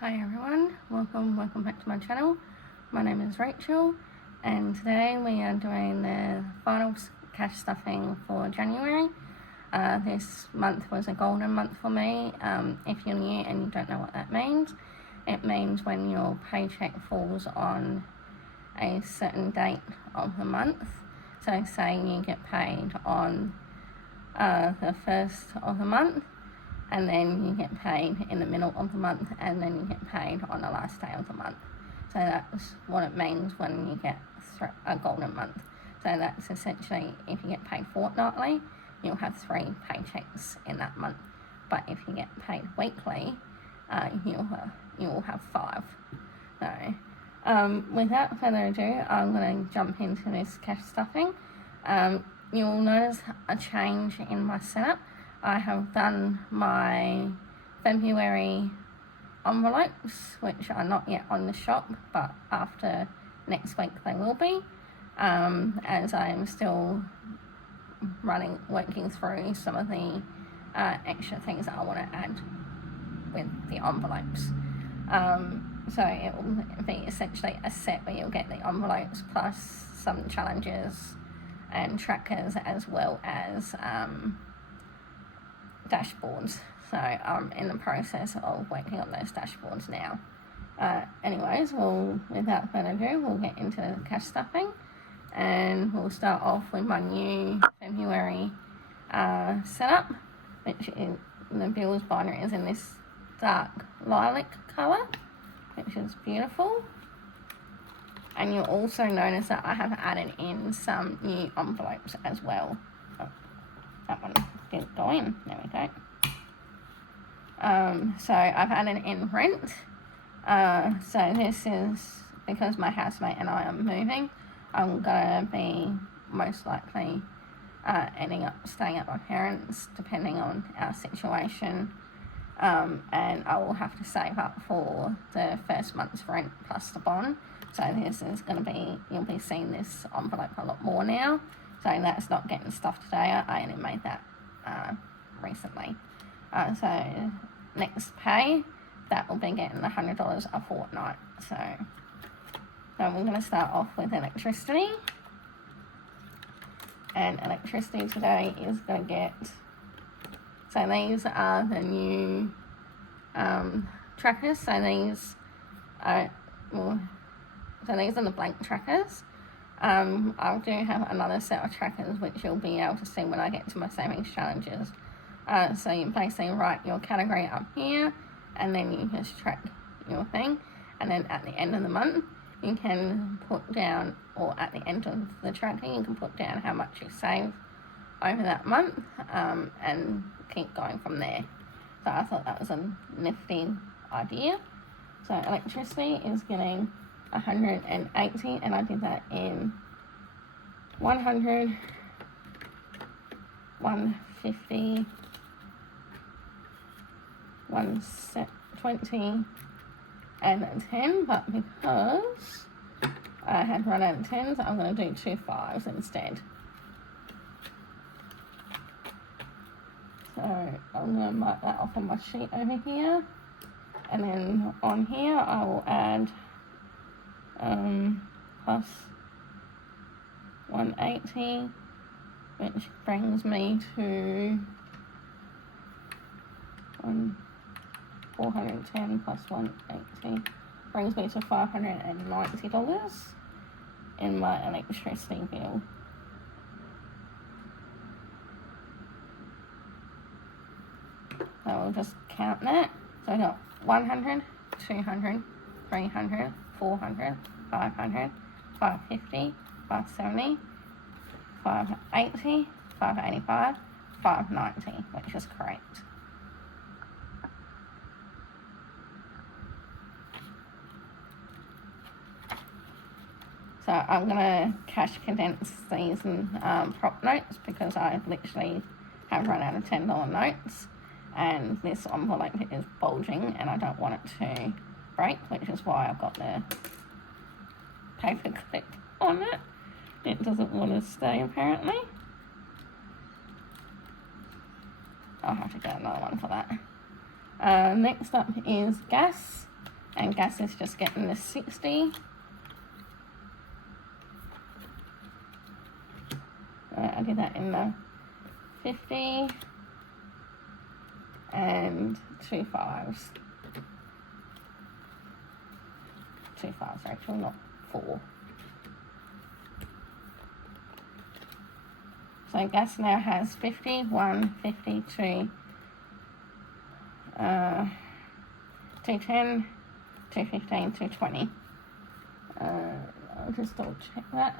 Hi everyone, welcome back to my channel. My name is Rachel and today we are doing the final cash stuffing for January. This month was a golden month for me. If you're new and you don't know what that means, it means when your paycheck falls on a certain date of the month. So say you get paid on the first of the month, and then you get paid in the middle of the month, and then you get paid on the last day of the month. So that's what it means when you get a golden month. So that's essentially, if you get paid fortnightly, you'll have 3 paychecks in that month. But if you get paid weekly, you'll have 5. So without further ado, I'm going to jump into this cash stuffing. You'll notice a change in my setup. I have done my February envelopes, which are not yet on the shop, but after next week they will be, as I am still working through some of the extra things that I want to add with the envelopes. So it will be essentially a set where you'll get the envelopes plus some challenges and trackers, as well as dashboards. So I'm in the process of working on those dashboards now. Anyways, without further ado, we'll get into the cash stuffing, and we'll start off with my new February setup, which is the bills binder is in this dark lilac colour, which is beautiful. And you'll also notice that I have added in some new envelopes as well. Oh, that one didn't go in. There we go. So I've added in rent. So this is because my housemate and I are moving. I'm gonna be most likely ending up staying at my parents, depending on our situation. And I will have to save up for the first month's rent plus the bond. So this is going to be, you'll be seeing this envelope a lot more now. So that's not getting stuffed today. I only made that recently. So next pay, that will be getting $100 a fortnight. So we're going to start off with electricity. And electricity today is going to get, so these are the new trackers. So these are, so these are the blank trackers. I do have another set of trackers which you'll be able to see when I get to my savings challenges. So you basically write your category up here, and then you just track your thing, and then at the end of the month you can put down, or at the end of the tracking you can put down how much you save over that month, and keep going from there. So I thought that was a nifty idea. So electricity is getting 180, and I did that in 100, 150, 120, and 10, but because I had run out of 10s, I'm going to do 2 5s instead. So I'm going to mark that off on my sheet over here, and then on here I will add plus 180, which brings me to 410 plus 180 brings me to $590 in my electricity bill. So we'll just count that. So I got 100, 200, 300, 400, 500, 550, 570, 580, 585, 590, which is correct. So I'm going to cash condense these in prop notes, because I literally have run out of $10 notes, and this envelope is bulging and I don't want it to break, which is why I've got the paper clip on it. It doesn't want to stay apparently. I'll have to get another one for that. Next up is gas. and gas is just getting the 60. I did that in the 50 and 2 5s. 2 5s actually, not 4. So gas now has 50, 1, 52, 210, 215, 220. I'll just double check that.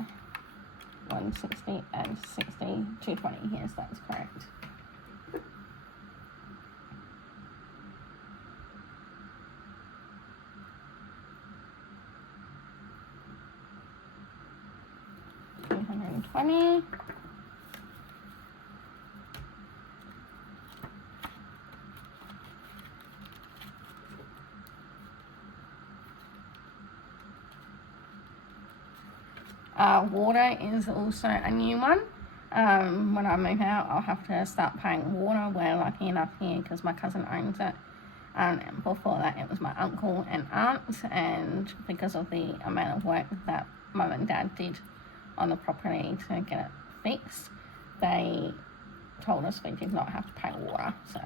160 and 60, 220. Yes, that's correct. $220. Water is also a new one. When I move out, I'll have to start paying water. We're lucky enough here because my cousin owns it. And before that, it was my uncle and aunt. And because of the amount of work that mum and dad did on the property to get it fixed, they told us we did not have to pay water. So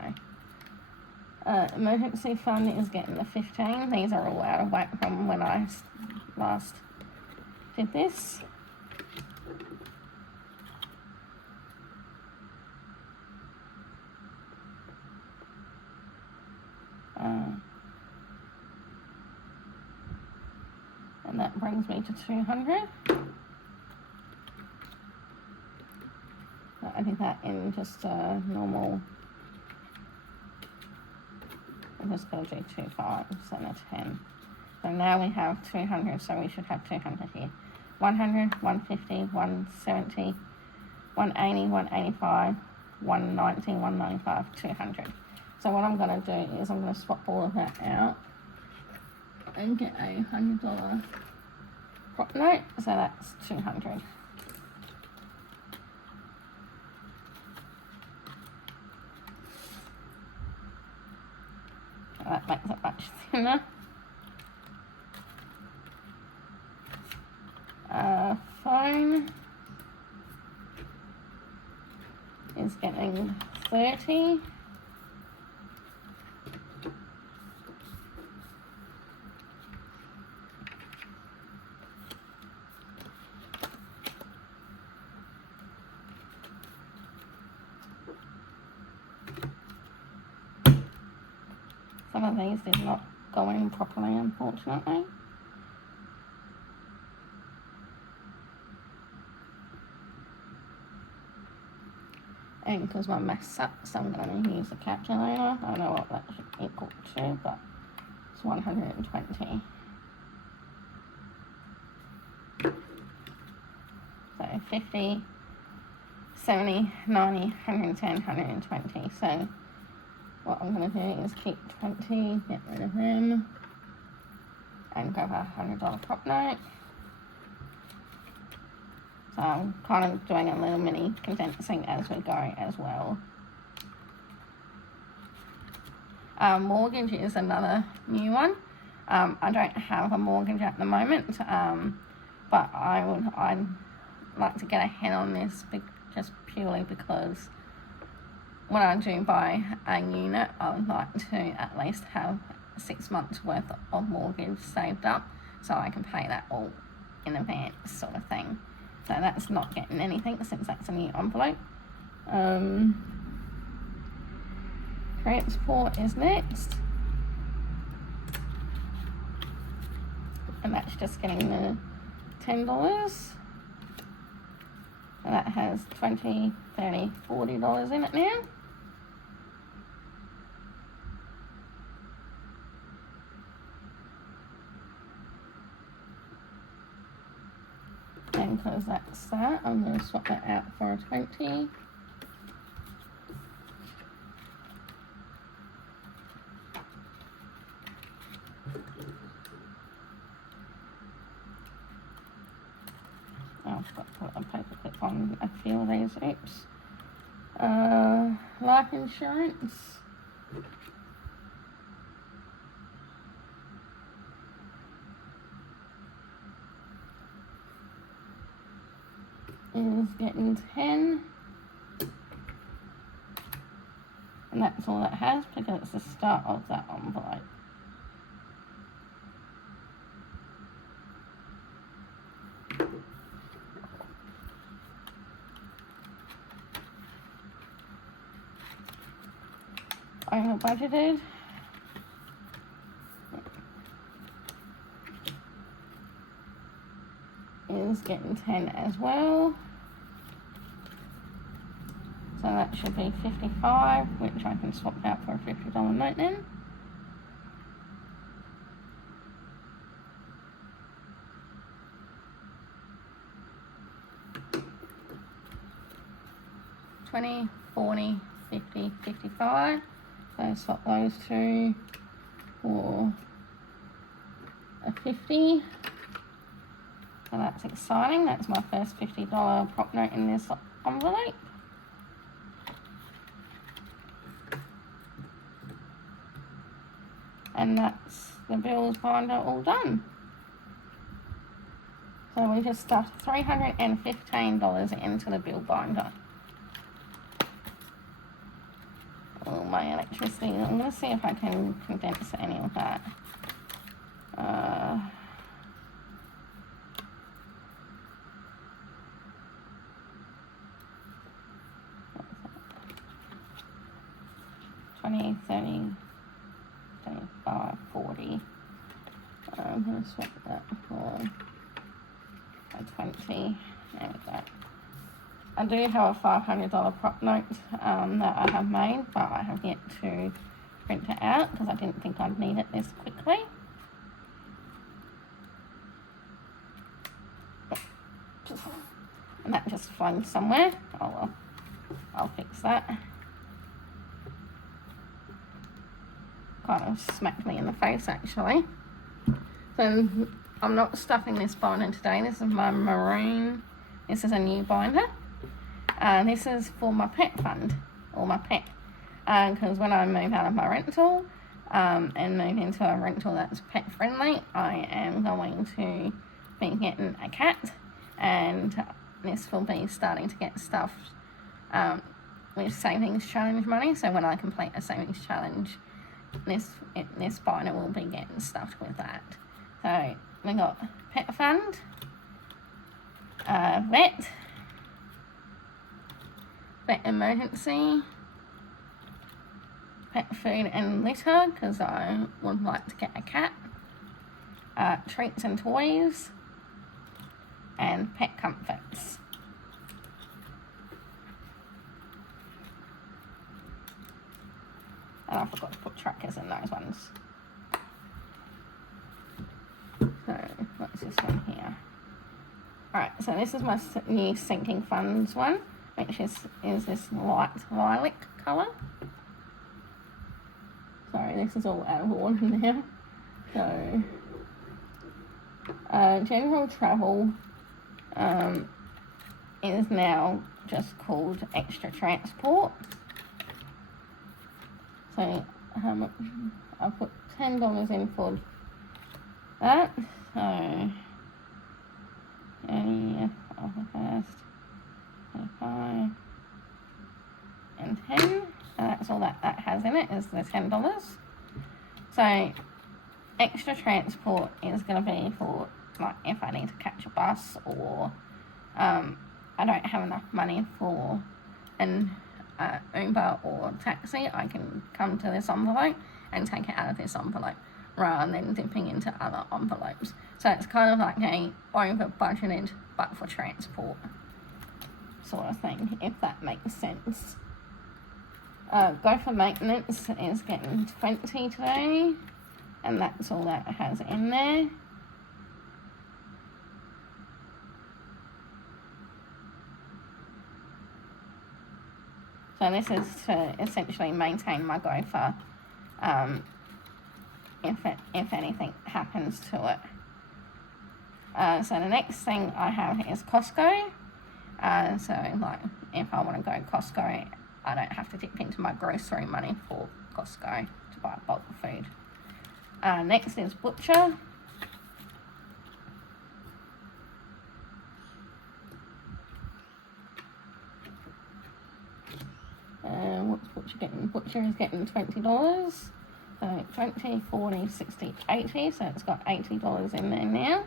emergency fund is getting the 15. These are all out of whack from when I last did this. And that brings me to 200. I did that in just a normal. I'm just going to do 2 5s and a 10. So now we have 200, so we should have 200 here. 100, 150, 170, 180, 185, 190, 195, 200. So what I'm going to do is I'm going to swap all of that out and get a $100 prop note. So that's 200. That makes it much thinner. Phone is getting 30. Some of these did not go in properly, unfortunately. And because my math sucks, I'm going to use a calculator. I don't know what that should equal to, but it's 120. So 50, 70, 90, 110, 120. So what I'm going to do is keep 20, get rid of them, and grab a $100 prop note. So I'm kind of doing a little mini condensing as we go as well. Mortgage is another new one. I don't have a mortgage at the moment, but I'd like to get ahead on this just purely because when I do buy a unit, I would like to at least have 6 months worth of mortgage saved up so I can pay that all in advance sort of thing. So that's not getting anything since that's a new envelope. Transport is next. And that's just getting the $10. And that has $20, $30, $40 in it now. And because that's that, I'm going to swap that out for a 20. I've got to put a paper clip on a few of these. Oops. Life insurance. is getting 10. And that's all it has because it's the start of that envelope. Over budgeted. Is getting 10 as well. So that should be 55, which I can swap out for a $50 note then. $20, $40, $50, $55. So swap those two for a $50. So that's exciting. That's my first $50 prop note in this envelope. And that's the bills binder all done. So we just stuffed $315 into the bill binder. Oh, my electricity. I'm going to see if I can condense any of that. $20, $30, $35, $40. I'm going to swap that for a $20. There we go. I do have a $500 prop note that I have made, but I have yet to print it out because I didn't think I'd need it this quickly. And that just flung somewhere. Oh well, I'll fix that. Kind of smacked me in the face actually. So I'm not stuffing this binder today. This is my maroon. This is a new binder. This is for my pet fund, or my pet, because when I move out of my rental and move into a rental that's pet friendly, I am going to be getting a cat, and this will be starting to get stuffed with savings challenge money. So when I complete a savings challenge, this binder will be getting stuffed with that. So we got pet fund, vet emergency, pet food and litter because I would like to get a cat, treats and toys, and pet comforts. And I forgot to put trackers in those ones. So what's this one here? Alright, so this is my new sinking funds one, which is this light lilac colour. Sorry, this is all out of order now. So, general travel is now just called extra transport. So, how much? I put $10 in for that. So, yeah, first, 25, and 10. And that's all that has in it is the $10. So, extra transport is going to be for, like, if I need to catch a bus or I don't have enough money for an Uber or taxi, I can come to this envelope and take it out of this envelope rather than dipping into other envelopes. So it's kind of like a over budgeted but for transport sort of thing, if that makes sense. Go for maintenance is getting 20 today, and that's all that has in there. So this is to essentially maintain my gopher if anything happens to it. So the next thing I have is Costco. So like if I want to go Costco, I don't have to dip into my grocery money for Costco to buy bulk food. Next is Butcher. butcher is getting $20. So 20, 40, 60, 80. So it's got $80 in there now.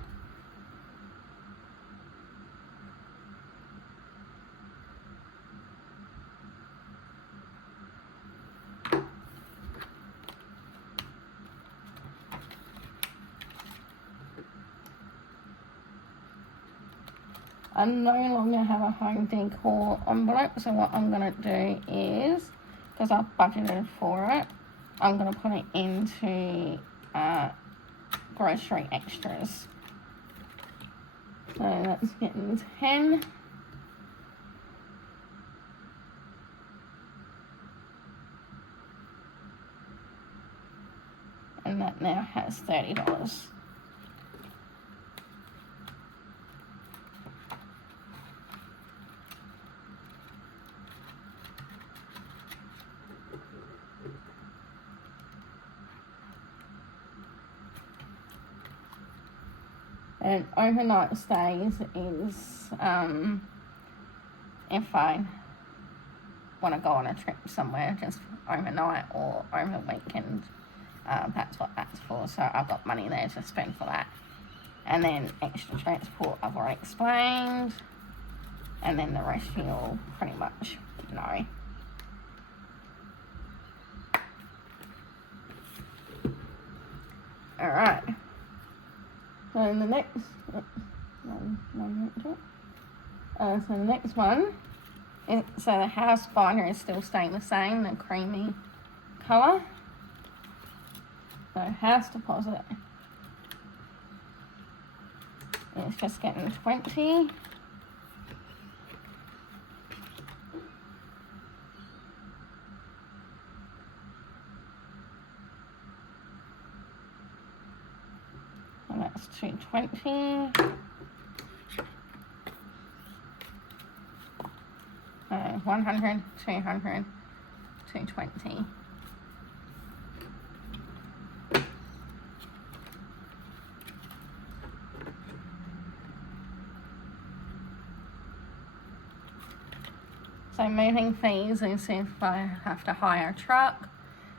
I no longer have a home decor envelope, so what I'm going to do is, because I've budgeted for it, I'm going to put it into grocery extras. So that's getting 10. And that now has $30. And overnight stays is if I want to go on a trip somewhere just overnight or over the weekend, that's what that's for. So I've got money there to spend for that. And then extra transport I've already explained. And then the rest you'll pretty much know. Alright. So the next, so the next one, so the house binder is still staying the same, the creamy colour. So house deposit is just getting 20. And that's 220. 100, 200, 220. So moving fees is if I have to hire a truck,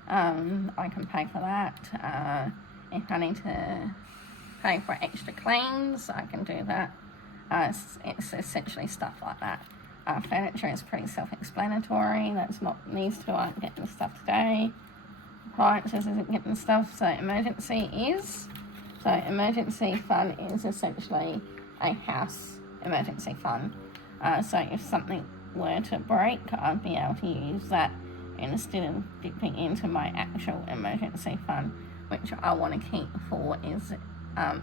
I can pay for that. If I need to pay for extra cleans, I can do that. It's essentially stuff like that. Furniture is pretty self-explanatory. That's not needs to. I'm getting the stuff today. Appliances isn't getting stuff. So emergency is. So emergency fund is essentially a house emergency fund. So if something were to break, I'd be able to use that instead of dipping into my actual emergency fund, which I want to keep for is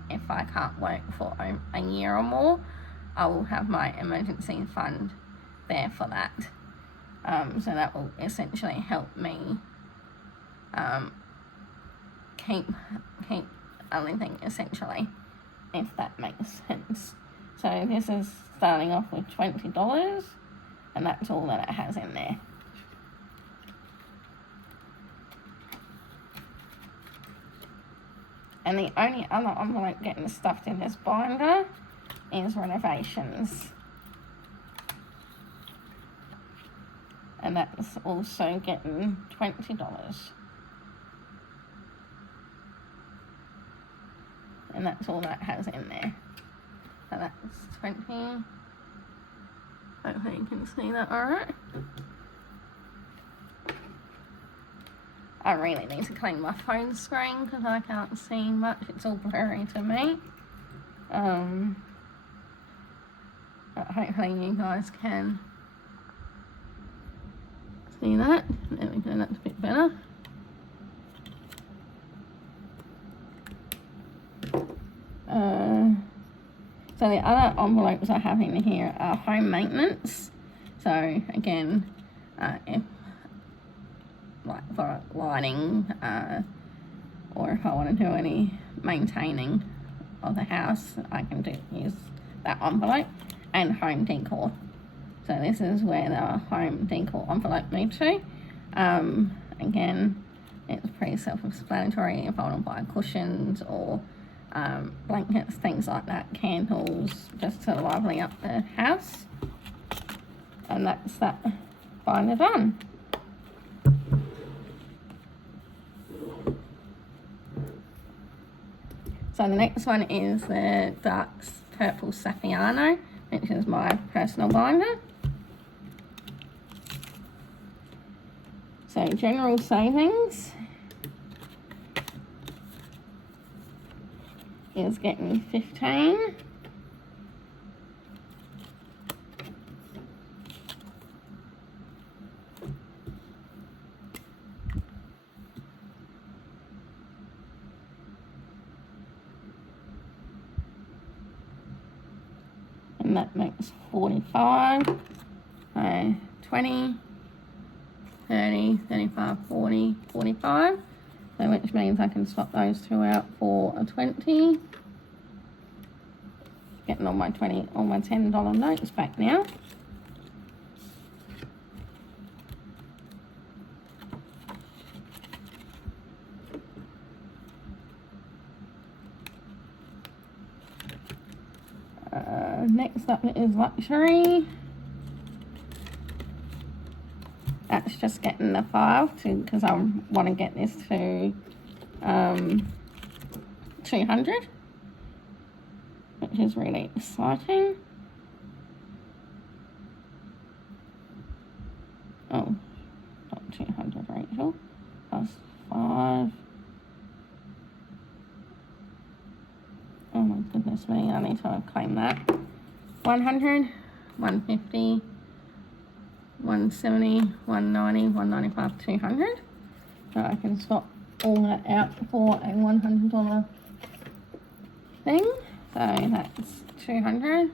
if I can't work for a year or more, I will have my emergency fund there for that. So that will essentially help me keep a living, essentially, if that makes sense. So this is starting off with $20, and that's all that it has in there. And the only other envelope getting stuffed in this binder is renovations. And that's also getting $20. And that's all that has in there. So that's 20. Hopefully you can see that alright. I really need to clean my phone screen because I can't see much. It's all blurry to me. But hopefully you guys can see that. There we go, that's a bit better. So the other envelopes I have in here are home maintenance. So again, if like for lighting, or if I want to do any maintaining of the house, I can use that envelope. And home decor. So this is where the home decor envelope moves to. Again, it's pretty self-explanatory. If I want to buy cushions or blankets, things like that, candles, just to lively up the house. And that's that binder done. So the next one is the dark purple Saffiano, which is my personal binder. So general savings is getting 15. And that makes 45. So 20, 30, 35, 40, 45. So which means I can swap those two out for a 20. Getting all my $10 notes back now. Next up is luxury. That's just getting the 5 because I want to get this to 200, which is really exciting. Oh, not 200, Rachel. Plus 5. Oh my goodness me, I need to claim that. 100, 150, 170, 190, 195, 200. So I can swap all that out for a $100 thing. So that's 200.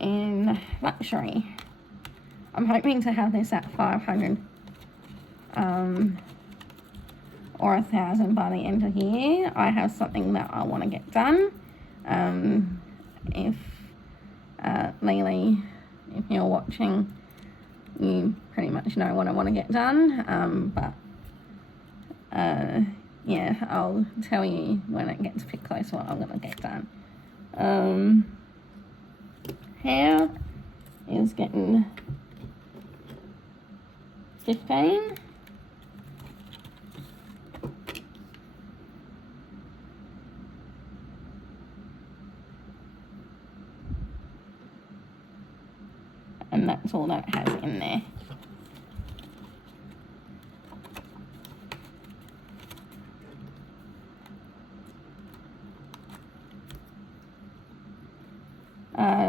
In luxury, I'm hoping to have this at 500 or 1,000 by the end of the year. I have something that I want to get done. If Lily, if you're watching, you pretty much know what I want to get done. Yeah, I'll tell you when it gets a bit closer what I'm going to get done. Hair is getting 15. And that's all that it has in there.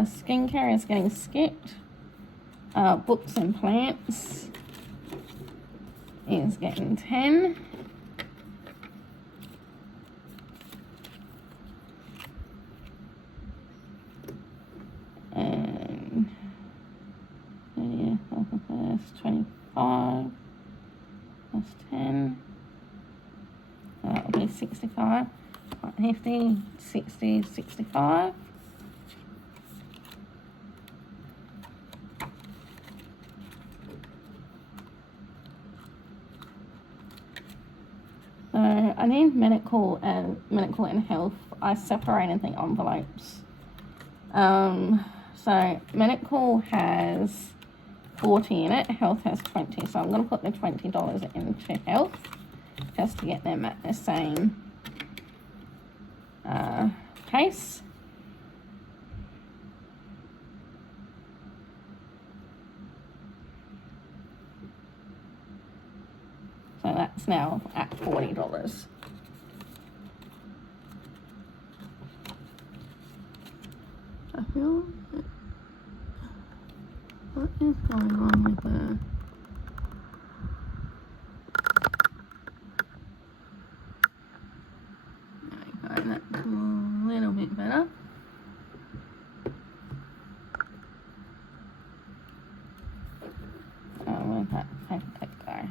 Skincare is getting skipped. Books and plants is getting 10. And 30th of the first, 25 plus 10. So that will be 65. 50, 60, 65. So I need medical and health. I separated the envelopes. So medical has 40 in it, health has 20. So I'm going to put the $20 into health just to get them at the same case. So that's now at $40. I feel what is going on with the okay, that's a little bit better. Where'd that paper clip go?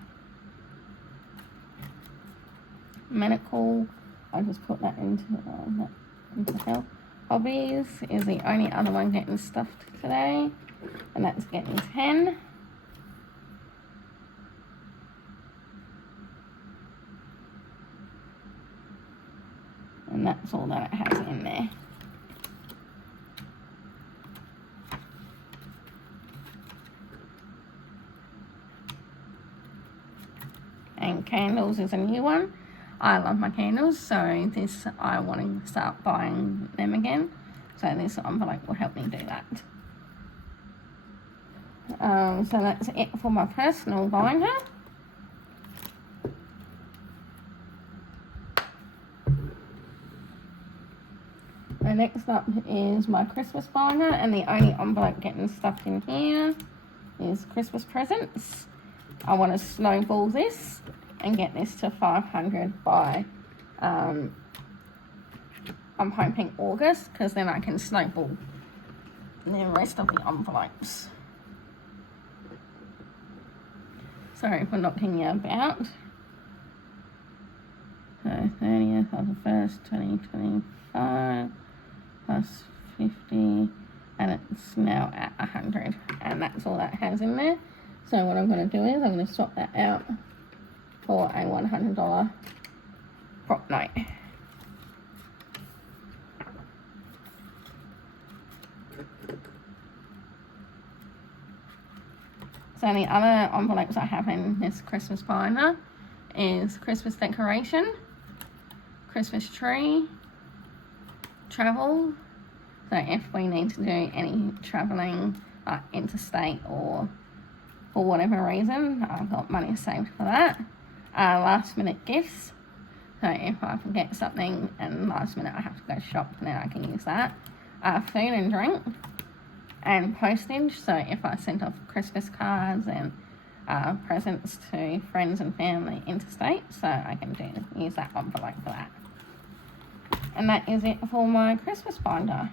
Medical, I just put that into health. Hobbies is the only other one getting stuffed today, and that's getting 10. And that's all that it has in there. And candles is a new one. I love my candles, so this, I want to start buying them again. So this envelope will help me do that. So that's it for my personal binder. So next up is my Christmas binder, and the only envelope getting stuffed in here is Christmas presents. I want to snowball this and get this to 500 by, I'm hoping August, because then I can snowball the rest of the envelopes. Sorry for knocking you about. So 30th of the 1st, 2025 plus 50, and it's now at 100, and that's all that has in there. So what I'm going to do is I'm going to swap that out for a $100 prop note. So the other envelopes I have in this Christmas binder is Christmas decoration, Christmas tree, travel. So if we need to do any travelling, interstate or for whatever reason, I've got money saved for that. Last minute gifts. So if I forget something and last minute I have to go shop, then I can use that. Food and drink. And postage, so if I send off Christmas cards and presents to friends and family interstate, so I can use that envelope for that. And that is it for my Christmas binder.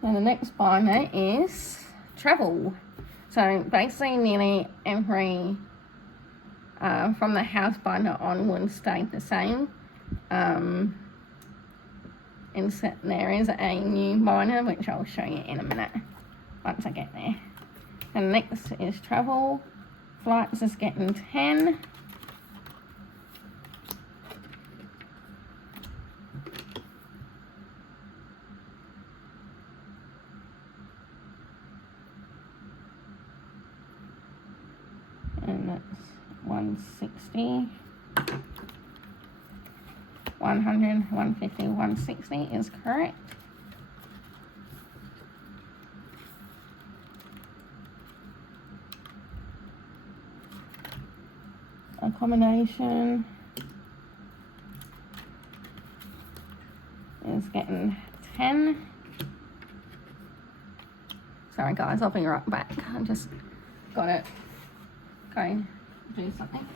So the next binder is travel. So basically nearly every from the house binder onwards stayed the same. Instead, there is a new binder which I'll show you in a minute once I get there. And next is travel. Flights is getting 10. And that's 160. 100, 150, 160 is correct. Accommodation is getting 10. Sorry guys, I'll be right back. I just gotta go do something.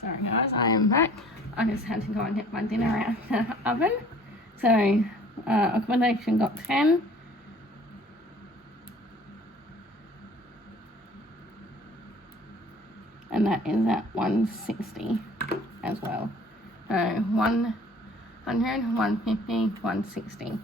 Sorry guys, I am back. I just had to go and get my dinner out of the oven. So, accommodation got 10. And that is at 160 as well. So, 100, 150, 160.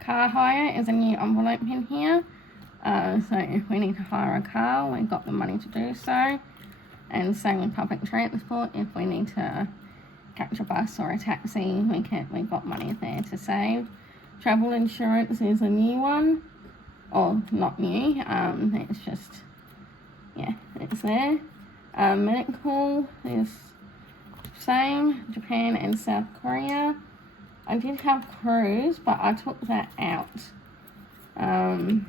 Car hire is a new envelope in here. So if we need to hire a car, we've got the money to do so. And same with public transport. If we need to catch a bus or a taxi, we've got money there to save. Travel insurance is a new one. Or not new, it's just, yeah, it's there. Medical is same, Japan and South Korea. I did have cruise, but I took that out. And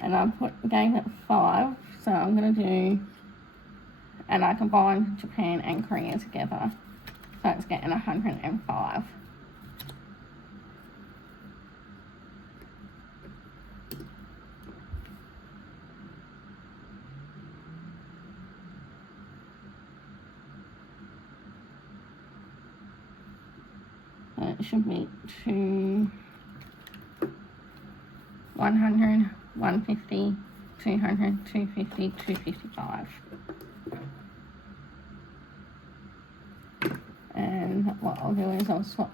I gave it 5, so I'm going to do, and I combined Japan and Korea together, so it's getting 105. it should be to 100, 150, 200, 250, 255. And what I'll do is I'll swap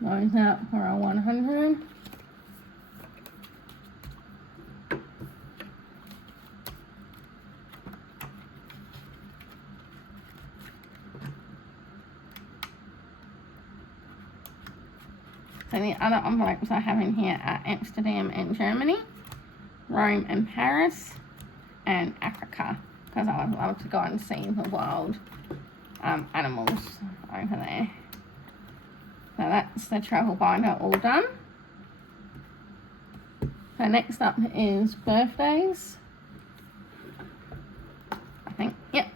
those out for a 100. So the other envelopes I have in here are Amsterdam and Germany, Rome and Paris, and Africa, because I would love to go and see the wild animals over there. So that's the travel binder all done. So next up is birthdays. I think, yep.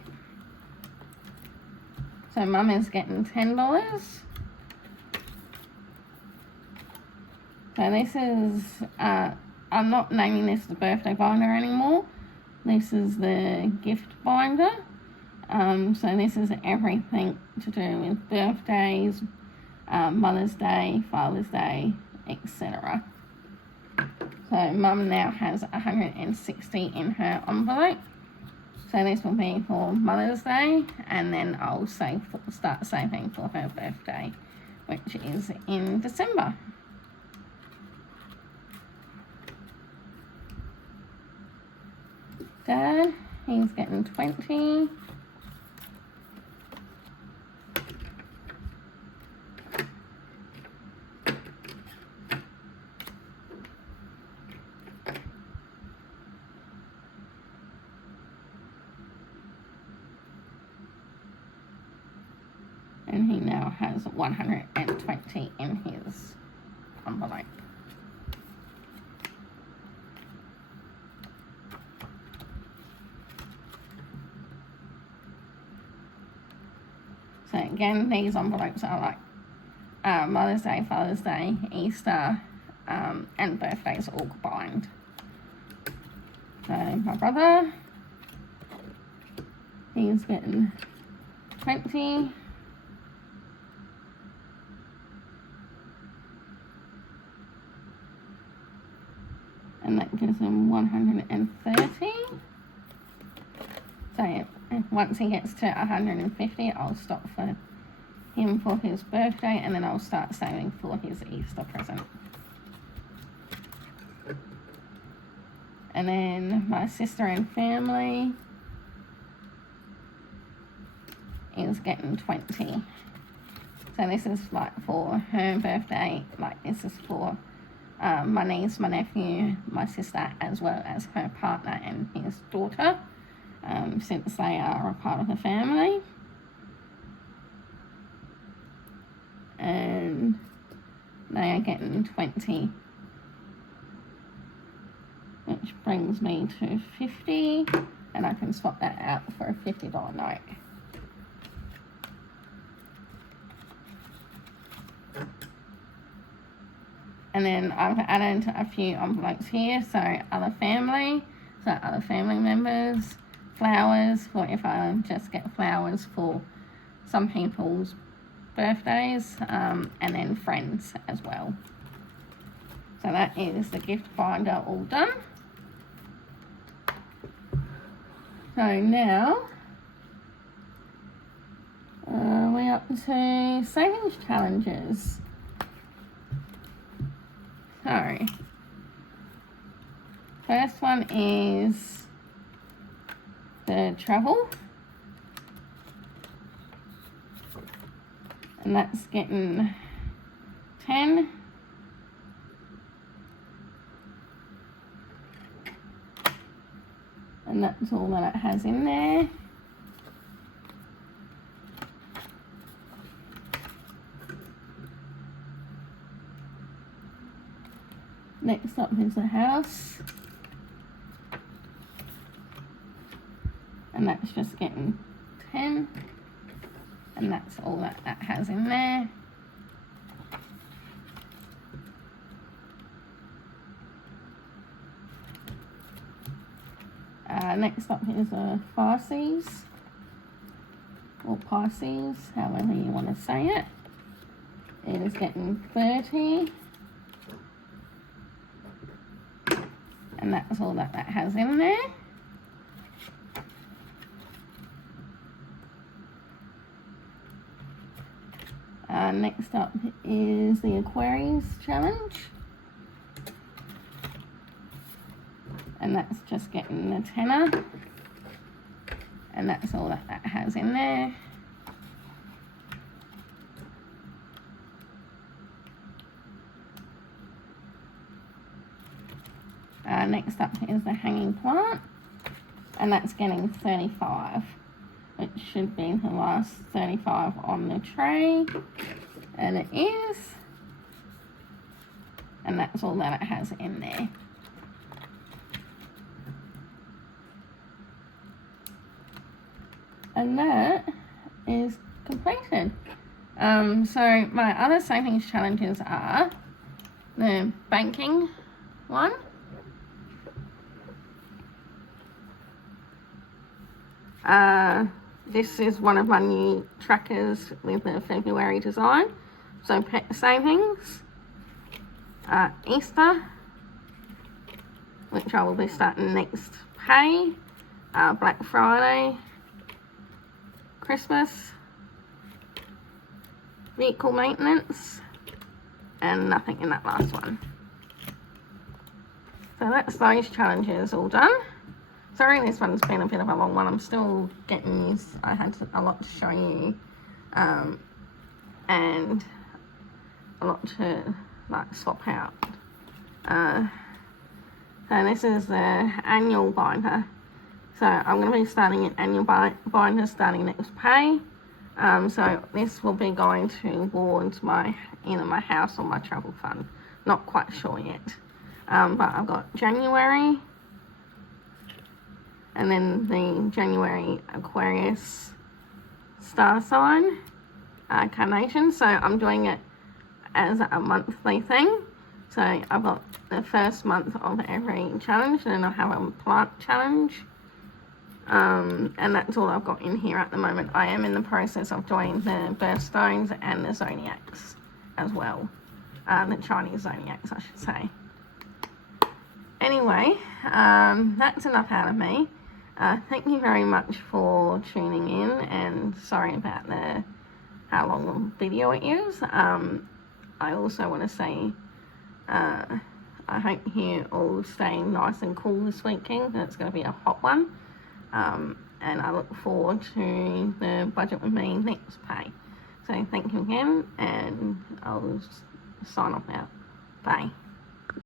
So Mum is getting $10. So this is, I'm not naming this the birthday binder anymore. This is the gift binder. So this is everything to do with birthdays, Mother's Day, Father's Day, etc. So Mum now has 160 in her envelope. So this will be for Mother's Day, and then I'll start saving for her birthday, which is in December. Dad, he's getting 20. And he now has 120 in his envelope. So again, these envelopes are like Mother's Day, Father's Day, Easter, and birthdays all combined. So my brother, he's getting 20. And that gives him 130. So once he gets to 150, I'll stop for him for his birthday, and then I'll start saving for his Easter present. And then my sister and family is getting 20. So this is like for her birthday, like this is for my niece, my nephew, my sister, as well as her partner and his daughter, since they are a part of the family. And they are getting 20, which brings me to 50, and I can swap that out for a $50 note. And then I've added a few envelopes here, so other family members, flowers for if I just get flowers for some people's birthdays, and then friends as well. So that is the gift binder all done. So now we're up to savings challenges. So, first one is the travel, and that's getting 10. And that's all that it has in there. Next up is the house, and that's just getting 10, and that's all that has in there. Next up is a Farsies, or Pisces, however you want to say it. is getting 30. And that's all that has in there. Next up is the Aquarius challenge. And that's just getting the tenner. And that's all that has in there. Next up is the hanging plant, and that's getting 35. It should be the last 35 on the tray, and it is. And that's all that it has in there. And that is completed. So my other savings challenges are the banking one, this is one of my new trackers with the February design. So pet savings, Easter, which I will be starting next pay, Black Friday, Christmas, vehicle maintenance, and nothing in that last one. So that's those challenges all done. Sorry, this one's been a bit of a long one. I'm still getting used. I had a lot to show you, and a lot to swap out. So this is the annual binder. So I'm going to be starting an annual binder starting next pay. So this will be going towards either my house or my travel fund. Not quite sure yet. But I've got January, and then the January Aquarius star sign carnation. So I'm doing it as a monthly thing. So I've got the first month of every challenge, and then I'll have a plant challenge. And that's all I've got in here at the moment. I am in the process of doing the birthstones and the zodiacs as well. The Chinese zodiacs, I should say. Anyway, that's enough out of me. Thank you very much for tuning in, and sorry about how long the video it is. I also want to say I hope you all stay nice and cool this weekend. It's going to be a hot one. And I look forward to the budget with me next pay. So thank you again, and I'll sign off now. Bye.